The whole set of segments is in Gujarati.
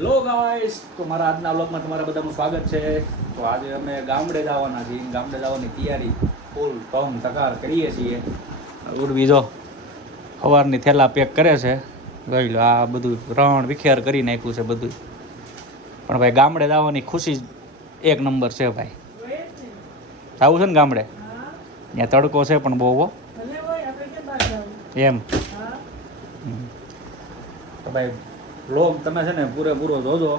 હેલો ગાઈસ, તો મારા આજના વ્લોગમાં તમારા બધાનું સ્વાગત છે. તો આજે અમે ગામડે જવાના છીએ. ગામડે જવાની તૈયારી ફૂલ ટોમ ટકાર કરીએ છીએ. ઉર્વી જો સવારની થેલા પેક કરે છે. જોઈ લો, આ બધું રણ વિખેર કરી નાખ્યું છે બધું. પણ ભાઈ ગામડે જવાની ખુશી એક નંબર છે ભાઈ. આવું છે ને ગામડે, ત્યાં તડકો છે પણ બહુ એમ. તો ભાઈ વ્લોગ તમે છે ને પૂરેપૂરો જોજો.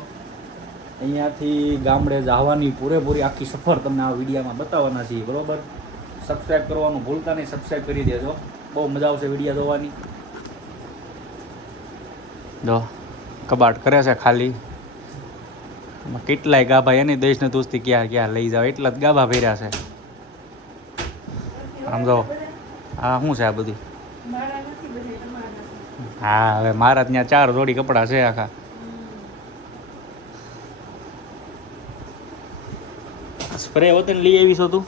અહીંયાથી ગામડે જવાની પૂરેપૂરી આખી સફર તમને આ વિડીયોમાં બતાવવાના છીએ, બરાબર? સબસ્ક્રાઈબ કરવાનું ભૂલતા નહીં, સબસ્ક્રાઈબ કરી દેજો. બહુ મજા આવશે વિડીયો જોવાની. જો કબાટ કરે છે ખાલી. કેટલાય ગાભા એની દેશને દોસ્તી ક્યાં ક્યાં લઈ જાવ, એટલા જ ગાભા ભર્યા છે. આમ જો હા, શું છે આ બધું? હા, હવે મારા ત્યાં 4 જોડી કપડાં છે આખા. સ્પ્રે હોતે ને લઈ આવીશો તું?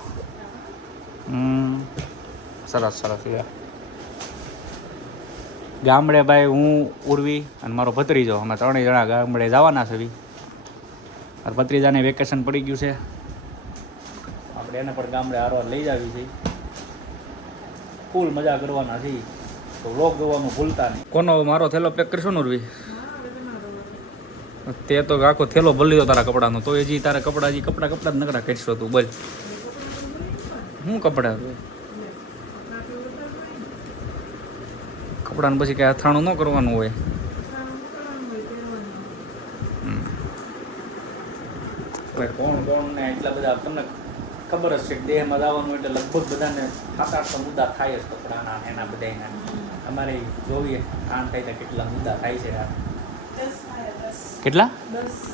સરસ સરસ. ગામડે ભાઈ હું, ઉર્વી અને મારો ભત્રીજો, અમે 3 જણા ગામડે જવાના છે. મારા ભત્રીજાને વેકેશન પડી ગયું છે, આપણે એને પણ ગામડે હારવાર લઈ જાવી છે. ફૂલ મજા કરવાના છે. તો વ્લોગ જોવાનું ભૂલતા નહીં. કોનો મારો થેલો પેક કરશો ને ઉર્વી? તે તો આખો થેલો ભરી લીધો તારા કપડાનો, તો હજી તારા કપડા જ નકરા કરશો તું. બોલ શું કપડા? કપડાને પછી કઈ અથાણું ન કરવાનું હોય. કોણ ને એટલા બધા તમને ખબર જ છે કે દેહમાં જવાનું એટલે લગભગ બધાને 7-8 મુદ્દા થાય જ કપડાના એના બધાના. અમારે જોઈએ કાન થાય તો કેટલા મુદ્દા થાય છે. કેટલા?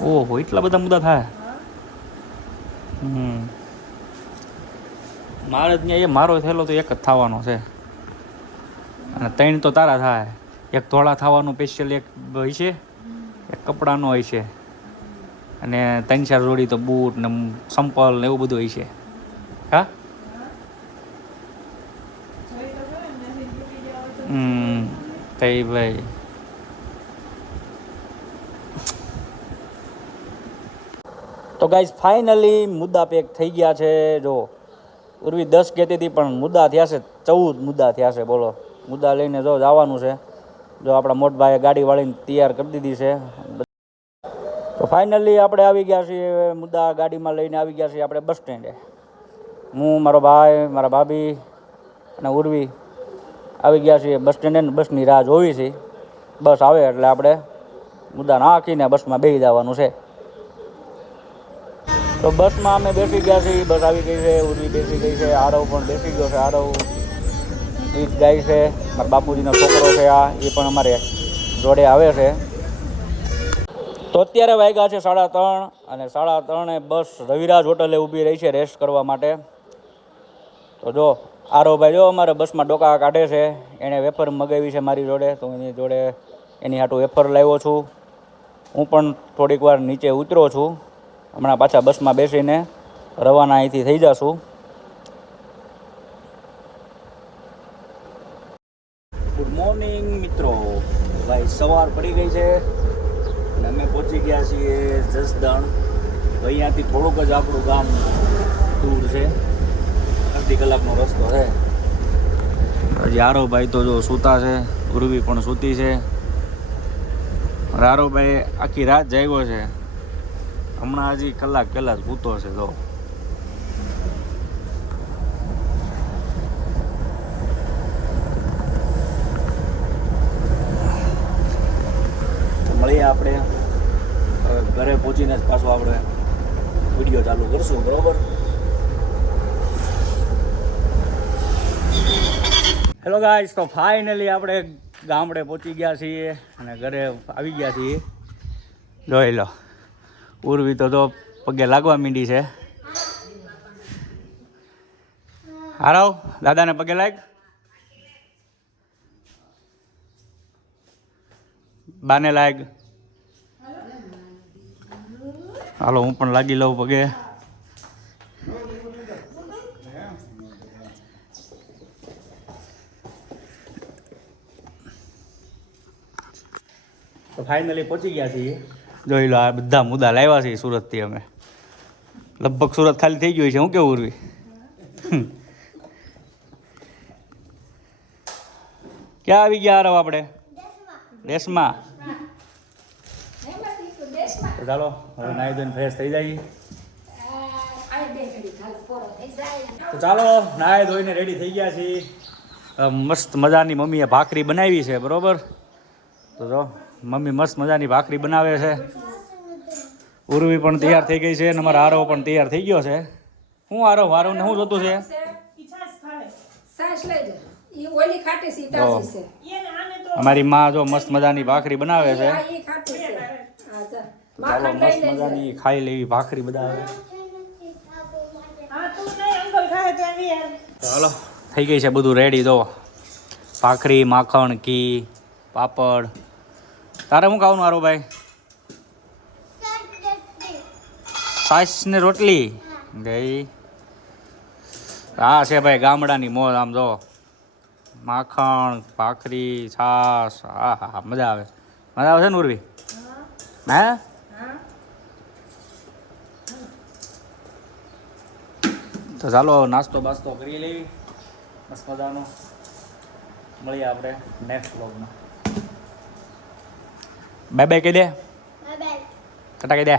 ઓહો, એટલા બધા મુદ્દા થાય. મારે ત્યાં એ મારો થયેલો તો એક જ થવાનો છે, અને 3 તો તારા થાય. એક ધોળા થવાનું સ્પેશિયલ એક હોય છે, એક કપડાનો હોય છે, અને 3-4 જોડી તો બૂટ ને સંપલ ને એવું બધું હોય છે. હા, તઈ ભાઈ. તો ગાઈઝ ફાઇનલી મુદ્દા પેક થઈ ગયા છે. જો ઉર્વી 10 કહેતી હતી પણ મુદ્દા થયા છે 14 મુદ્દા થયા છે. બોલો, મુદ્દા લઈને જો જવાનું છે. જો આપણા મોટભાઈએ ગાડી વાળીને તૈયાર કરી દીધી છે. તો ફાઇનલી આપણે આવી ગયા છીએ, મુદ્દા ગાડીમાં લઈને આવી ગયા છીએ આપણે બસ સ્ટેન્ડે. હું, મારો ભાઈ, મારા ભાભી અને ઉર્વી આવી ગયા છીએ બસ સ્ટેન્ડે. બસની રાહ જોવી છે. બસ આવે એટલે આપણે મુદ્દા નાખીને બસમાં બેસી જવાનું છે. તો બસમાં અમે બેસી ગયા છીએ. બસ આવી ગઈ છે, ઉર્વી બેસી ગઈ છે, આરવ પણ બેસી ગયો છે. આરવ ગીત ગાય છે. મારા બાપુજીનો છોકરો છે આ, એ પણ અમારે જોડે આવે છે. તો અત્યારે વાગ્યા છે 3:30, અને 3:30 બસ રવિરાજ હોટલે ઊભી રહી છે રેસ્ટ કરવા માટે. તો જો આરવભાઈ જો અમારે બસમાં ડોકા કાઢે છે. એણે વેફર મગાવી છે મારી જોડે, તો એની જોડે એની હાટું વેફર લાવ્યો છું. હું પણ થોડીક વાર નીચે ઉતરો છું. હમણાં પાછા બસમાં બેસીને રવાના અહીંથી થઈ જશું. ગુડ મોર્નિંગ મિત્રો. ભાઈ સવાર પડી ગઈ છે અને અમે પહોંચી ગયા છીએ જસદણ. અહીંયાથી થોડુંક જ આપણું ગામ દૂર છે, અડધી કલાકનો રસ્તો છે. હજી આરવભાઈ તો જો સૂતા છે, ઉર્વી પણ સૂતી છે. આરવભાઈ આખી રાત જાગ્યો છે, હમણાં હજી કલાક પહેલાં જ સૂતો છે. તો મળીએ આપણે ઘરે પહોંચીને જ પાછો આપણે વિડીયો ચાલુ કરશું, બરાબર? હેલો ગાઈસ, તો ફાઇનલી આપણે ગામડે પહોંચી ગયા છીએ અને ઘરે આવી ગયા છીએ. જોઈ લો, ઉર્વી તો જો પગે લાગવા માંડી છે. હારો દાદાને પગે લાગ, બાને લાગ. હાલો હું પણ લાગી લઉં પગે. તો ફાઇનલી પહોંચી ગયા છીએ જોઈ લો આ બધા મુદ્દા લાવ્યા છે સુરતથી અમે. લગભગ સુરત ખાલી થઈ ગયું છે. હું કેવું ઉર્વી? ક્યાં આવી ગયા આરવ આપણે? દેશમાં. તો ચાલો હવે નાહી ધોઈને ફ્રેશ થઈ જાય. તો ચાલો નાહી ધોઈને રેડી થઈ ગયા છીએ. મસ્ત મજાની મમ્મીએ ભાખરી બનાવી છે બરોબર. તો જો મમ્મી મસ્ત મજાની ભાખરી બનાવે છે. ઉર્વી પણ તૈયાર થઈ ગઈ છે અને અમારા આરવ પણ તૈયાર થઈ ગયો છે. શું આરવ આરવને શું જોતું છે? અમારી માં જો મસ્ત મજાની ભાખરી બનાવે છે. ચાલો મસ્ત મજાની ખાઈ લેવી ભાખરી બનાવે. ચાલો થઈ ગઈ છે બધું રેડી. જો ભાખરી, માખણ, ઘી, પાપડ. તારે શું ખાવાનું આરો ભાઈ? છાશ ને રોટલી ગઈ. હા છે ભાઈ ગામડાની મોજ. આમ જો માખણ, ભાખરી, છાશ. હા હા હા મજા આવે. મજા આવે છે ને ઉર્વી? હે તો ચાલો નાસ્તો બાસ્તો કરી લેવી મસ્ત મજાનો. મળીએ આપણે નેક્સ્ટ વ્લોગમાં. બાય બાય કહી દે. ટાટા કહી દે.